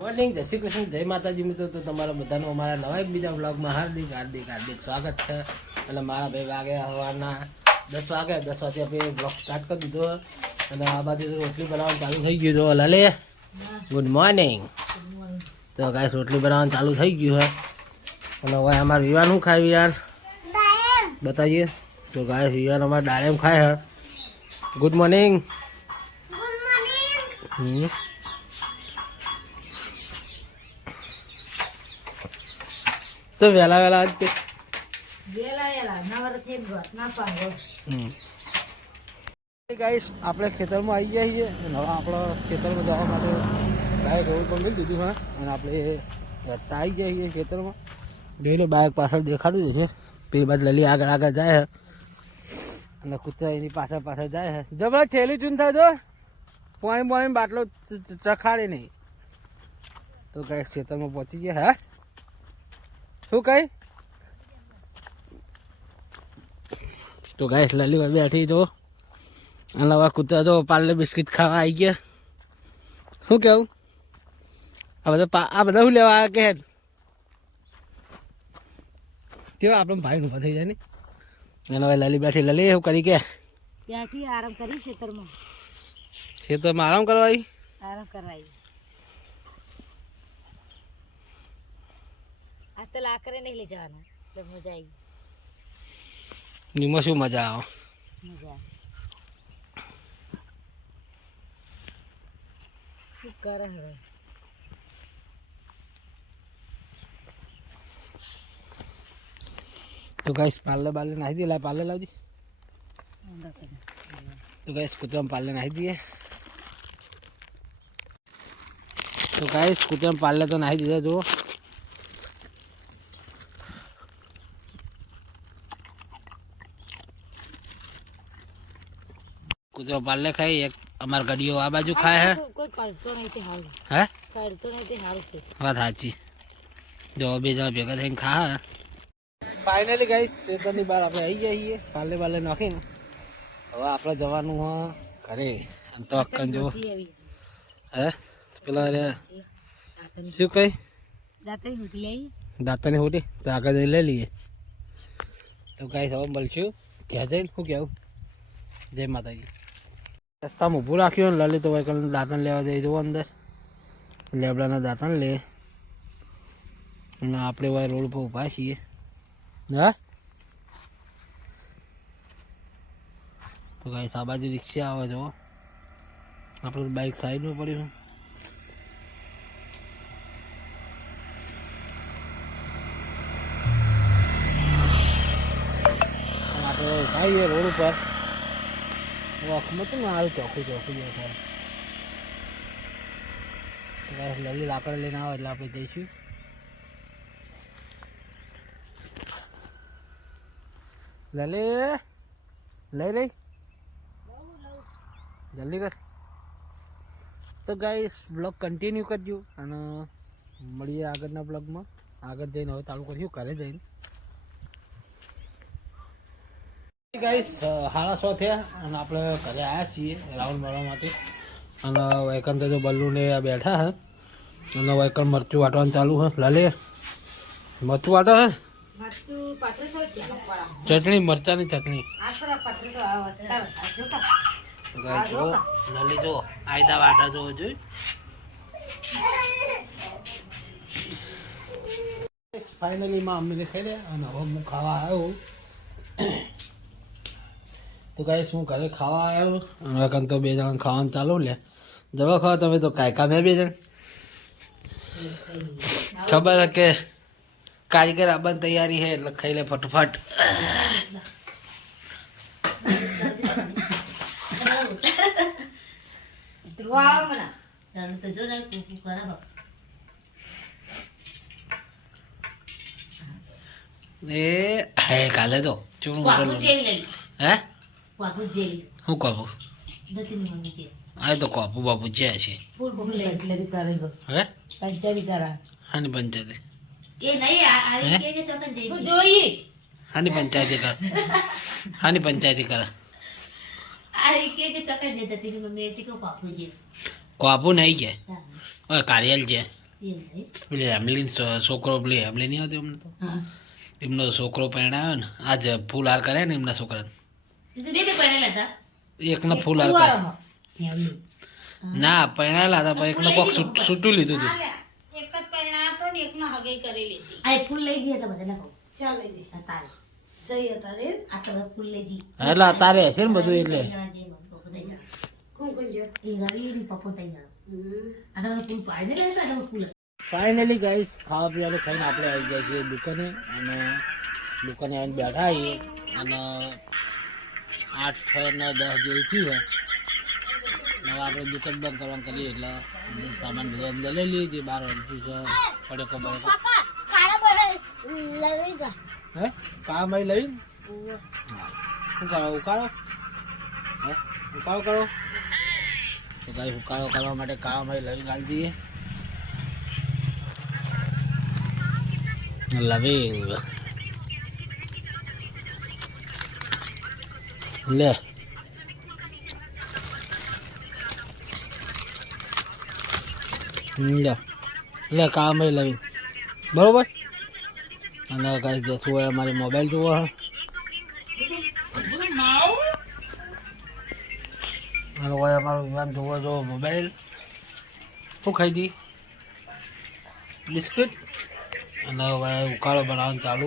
Morning જય શ્રી કૃષ્ણ જય માતાજી મિત્રો. તો તમારા બધાનું અમારા નવા એક બીજા બ્લોગમાં હાર્દિક હાર્દિક હાર્દિક સ્વાગત છે. અને મારા ભાઈ વાગ્યા સવારના દસ વાગે દસ વાગે આપણે બ્લોગ સ્ટાર્ટ કરી દીધો. અને આ બાજુ રોટલી બનાવવાનું ચાલુ થઈ ગયું તો લલે ગુડ મોર્નિંગ. તો ગાય રોટલી બનાવવાનું ચાલુ થઈ ગયું છે. અને હવે અમારે વિવાનું ખાય વિવાન બતાવીએ. તો ગાય વિવાન અમારે ડાળેમ ખાય હ ગુડ મોર્નિંગ. હમ. તો વહેલા વહેલા આજ ગાઈસ આપણે ખેતરમાં આવી ગયા છીએ અને હવે આપણા ખેતરમાં જવા માટે બાઇક રોડ પણ લઈ દીધું હા. અને આપણે રસ્તા આવી ગયા છીએ ખેતરમાં. જોઈ લો બાઇક પાછળ દેખાતું છે પેલી બાજુ લલી આગળ આગળ જાય હે. અને કૂતરા એની પાછળ પાછળ જાય છે જબર ઠેલી ચૂન થાય તો? પાણી પાણી બાટલો ચખાડે નહીં. તો ગાઈસ ખેતરમાં પહોંચી ગયા હા. શું કઈ તો ગાઈસ લલીભાઈ બેઠી તો અલાવા કૂતરા તો પાર્લે બિસ્કિટ ખાવા આવી ગયા. શું કેવું? આ બધા આ બધા શું લેવા આવ્યા કે કેવું આપણે ભાઈ ઊભા થઈ જાય ને? અને હવે લલી બેઠી લલી એવું કરી કે? ત્યાંથી આરામ કરી ખેતરમાં. ખેતરમાં આરામ કરવા આરામ કરાવી તો લાકડે નહીં લઈ જવાના. એટલે મજા આવી એમાં શું મજા આવે? મજા શું કરે હવે? તો ગાઈસ પાર્લે બાર્લે નાખી દે લાય પાર્લે લાવજી. તો ગાઈસ કૂતરામાં પાર્લે નાખી દઈએ. તો ગાઈસ કૂતરામાં પાર્લે તો નાખી દીધા જુઓ. કૂતરો પાર્લે ખાઈ એક અમાર ગડીઓ આ બાજુ ખાય હે. કોઈ- કરતો નહીં તે સારું હે? કરતો નહીં તે સારું છે. વાત સાચી. જો બે જણા ભેગા થઈને ખા ફાઇનલી ગાઈસ શેતરની બહાર આપણે આવી જઈએ પાલે પાલે નાખીને. હવે આપણે જવાનું હ ઘરે. આમ તો અક્કન જો હે? પેલા અરે શું કઈ દાંતની હોટી તો આગળ જઈને લઈ લઈએ. તો ગાઈસ હવે મળશું. ક્યાં જઈને શું કહેવું? જય માતાજી. રસ્તામાં ઊભું રાખ્યું ને, લલિત કલ દાંતણ લેવા જઈ જુઓ અંદર. લેબડાના દાંતણ લે. અને આપણે વાય રોડ ઉપર ઊભા છીએ. હા તો ગાઈસ, આ રિક્ષા આવે જુઓ આપણે તો બાઇક સાઈડમાં પડ્યું. આપણે ભાઈએ રોડ ઉપર. વોકમાં તો ના આવ્યું ચોખ્ખું ચોખ્ખું દેખાય તો કાંઈ લલી લાકડ લઈને આવો એટલે આપણે જઈશું લલી લઈ લઈ જલ્દી કર તો ગાઈસ બ્લોગ કન્ટિન્યુ કરજો અને મળીએ આગળના બ્લોગમાં આગળ જઈને હવે તાલુકો કર્યું ઘરે જઈને ગાઈસ સાડા સો થયા અને આપણે ઘરે આવ્યા છીએ રાઉન્ડ મારવા માટે. અને વૈકન તો જો બલ્લુને બેઠા હે. અને વૈકન મરચું વાટવાનું ચાલુ હે. લલે મરચું વાટો હે? ચટણી મરચાની ચટણી. લલી જો આયતા વાટા જો જોઈએ ફાઇનલી માં અમ્મીને ખાઈ લે. અને હવે હું ખાવા આવ્યો. તો ગાઈસ હું ઘરે ખાવા આવ્યો અને વૈકન તો બે જણા ખાવાનું ચાલુ લે દવા ખાવા તમે તો કાંઈ કામે બે જણ ખબર કે કારીગર આબાની તૈયારી હે એટલે ખાઈ લે ફટફટ. તો. જો કરા એ હે કાલે તો જેલી હે? બાપુ જેલી. હું કોપુ દતિન મોની કે. આ તો કોપુ બાપુ જે છે. ફૂલ ફૂલ એટલે કરે ગો હે? પંચાયતી કરા હાની પંચાયતી. એ નહીં આ આ કે કે ચોકન દે હું જોઈ હાની પંચાયતી કર. હાની પંચાયતી કર. આ કે કે ચોકન દે દતિન મમ્મી એથી કો બાપુ જે કોપુ નહીં કે? ઓય કાર્યલ છે. એ નહીં. પેલી હેમલીન છોકરો પેલી હેમલી નહીં આવતી અમને તો એમનો છોકરો પરણાયો ને આજ ફૂલ હાર કર્યા ને એમના છોકરાને. એકને ફૂલ. એમનું. ના પરણાયેલા હતા પણ એકનો કોક છૂટ- લીધું. હતું એક જ પહેણા હતો ને એકનો હગાઈ કરેલી હતી આ ફૂલ લઈ ગઈ એટલે બધાને ચાલ લઈ દે તારે. જઈ હતા આ તો ફૂલ લઈ જઈ એટલે તારે હશે ને બધું એટલે. ફાઇનલી ગાઈસ ખાવા પીવાનું ખાઈને આપણે આવી ગયા છીએ દુકાને. અને દુકાને આવીને બેઠા આવીએ અને આઠ, છ ને દસ જેવું થયું હોય. હવે આપણે દુકાન બંધ કરવાનું કરીએ એટલે સામાન બધો અંદર લઈ લઈએ છીએ બાર વાગ્યું છે, પડે ખબર હે? કામ અહીં લઈને? શું કરો, ઉકાળો? હે? ઉકાળો કરો. તો કાંઈ ઉકાળો કરવા માટે કામ અહીં લઈને આવી દઈએ લવિંગ. લે. લે. લે, કામ લઈ. બરોબર? અને કાંઈ જશું હોય અમારે મોબાઈલ જોવો હે અને હોય અમારું વિવાન જોવો જો મોબાઈલ. શું ખાઈ દી? બિસ્કિટ? અને ઉકાળો બનાવવાનું ચાલુ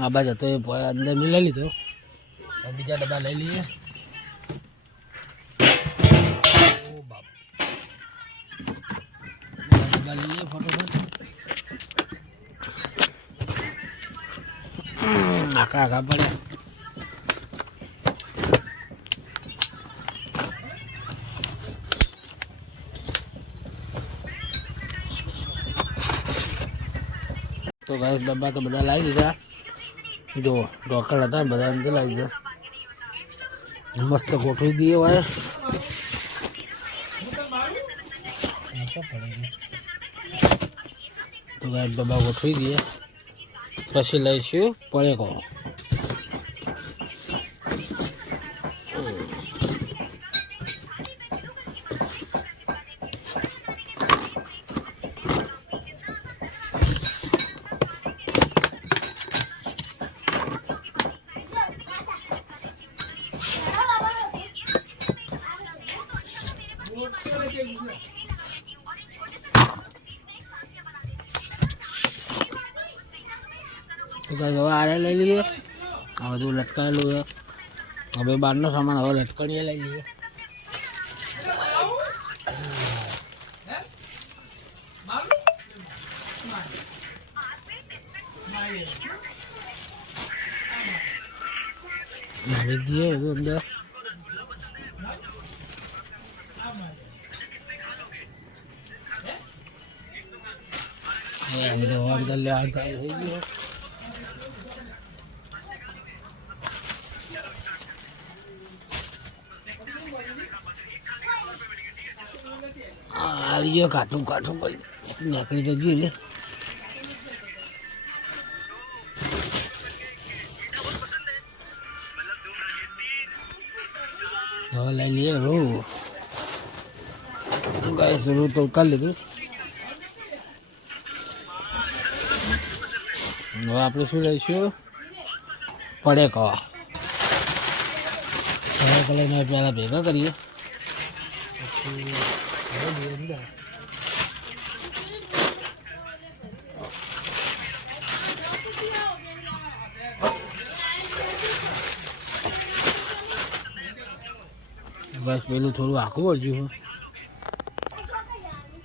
Apa jatuh ya, Pak? Milih itu. Nanti jadi balai ini. Tuh guys, dapat kebenaran lagi dah. Ya. જો ઢોકળ હતા બધા અંદર લાવી દીધા મસ્ત ગોઠવી દઈએ હોય તો ગાય, ડબ્બા ગોઠવી દઈએ. પછી લઈશું પળેકો લટકાયેલું છે. હવે બહારનો સામાન હવે લટકણીએ લઈ લઈએ ભરી દઈએ અંદર. અંદર ચાલુ થઈ આર્ય કાઠું કાઠું પડી નીકળી તો ગયું લે. હવે લઈ લઈએ રૂ ગાઈસ રૂ તો ઉતારી લીધું. હવે આપણે શું લઈશું? પડે કવા પડે કલરને પહેલાં ભેગા કરીએ. પછી. બસ પેલું થોડું આખું વળજ્યું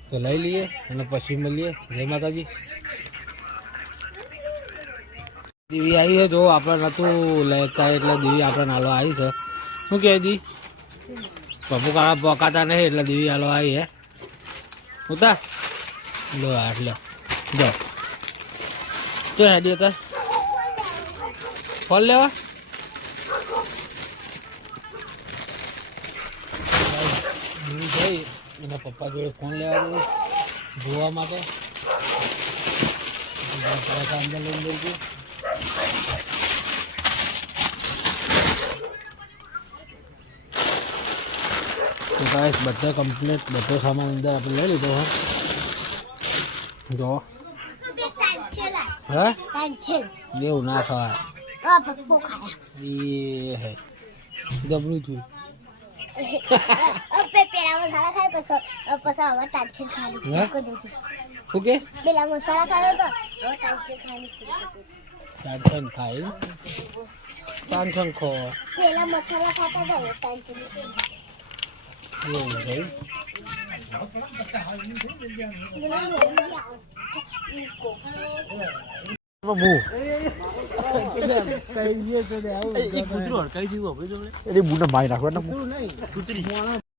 તો લઈ લઈએ અને પછી મળીએ. જય માતાજી. દીવી આવી છે. જો આપણે નહોતું લેતા એટલે દીવી આપણે નાલો આવી છે. શું કહે દી? પપ્પુ કાળા પોકાતા નહીં એટલે દીવી હાલો આવી હે. ઉતા. લો આટલો જો. તો હેડી હતા ફોન લેવા. જઈ એના પપ્પા જોડે ફોન લેવા દઉં જોવા માટે. અંદર લઈને જઈ તો ગાઈસ બધા કમ્પ્લીટ બધો સામાન અંદર આપણે લઈ લીધો હે. જો. હે? એવું ના ખવાય એ હે. કરી દીધું. તાનસન ખાય તાનસન ખો. પેલા મસાલા તાજે là છે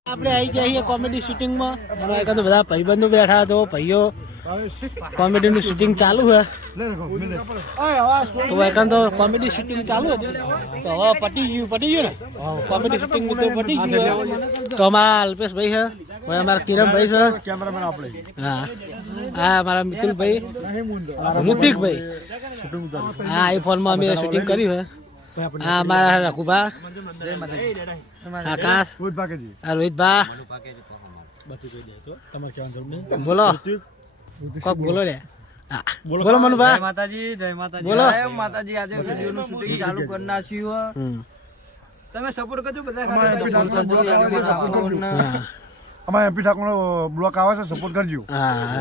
આપડે આવી ગયા કોમેડી શૂટિંગમાં બધા ભાઈબંધો બેઠા હતો ભાઈઓ કોમેડીનું શૂટિંગ ચાલુ હે. તો એકાંત તો કોમેડી શૂટિંગ ચાલુ હતું તો હવે પટી ગયું પટી ગયું ને? કોમેડી શૂટિંગ તો પટી ગયું તો અમારા અલ્પેશભાઈ છે ભાઈ અમારા કિરણભાઈ છે. હા. હા અમારા મિતુલભાઈ ઋતિકભાઈ હા આઈફોનમાં અમે શૂટિંગ કર્યું હે. હા અમારા રઘુભા. આકાશ આ રોહિતભા બોલો. કોક બોલો લે. બોલો. મનુભા. માતાજી જય માતાજી. બોલો. માતાજી આજે વીડિયો નું શૂટિંગ ચાલુ કરી નાખ્યું. તમે સપોર્ટ કરજો બધા. અમારે એમપી ઠાકોર બ્લોક આવે છે સપોર્ટ કરજો. હા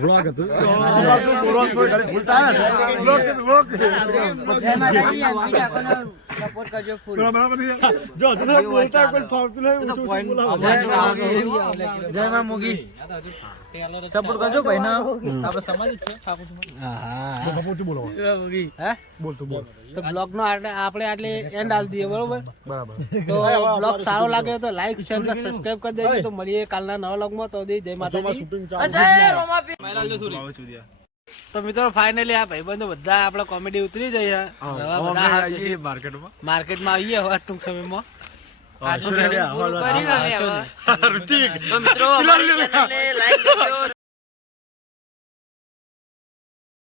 બ્લોક હતું. બ્લોક સપોર્ટ કરજો ફૂલ જો બોલતા કોઈ ફાવતું જય માં મુગી સપોર્ટ કરજો ભાઈ ના આપણે સમાજ જ છે હા હા નહીં બોલો. હે? બોલતું બોલ. તો બ્લોગ નો આટલે આપણે આટલે એન્ડ આલ દઈએ બરોબર? બરાબર. તો બ્લોગ સારો લાગે તો લાઈક શેર અને સબસ્ક્રાઇબ કરી દેજો. તો મળીએ કાલના નવા બ્લોગમાં તો દી જય માતાજી. જય રોમાપી. તો મિત્રો ફાઇનલી આ ભાઈબંધો બધા આપણે કોમેડી ઉતરી જઈ છે. હવે બધા હાલ માર્કેટમાં માર્કેટમાં આવીએ હવે ટૂંક સમયમાં. તો મિત્રો લાઈક કરજો.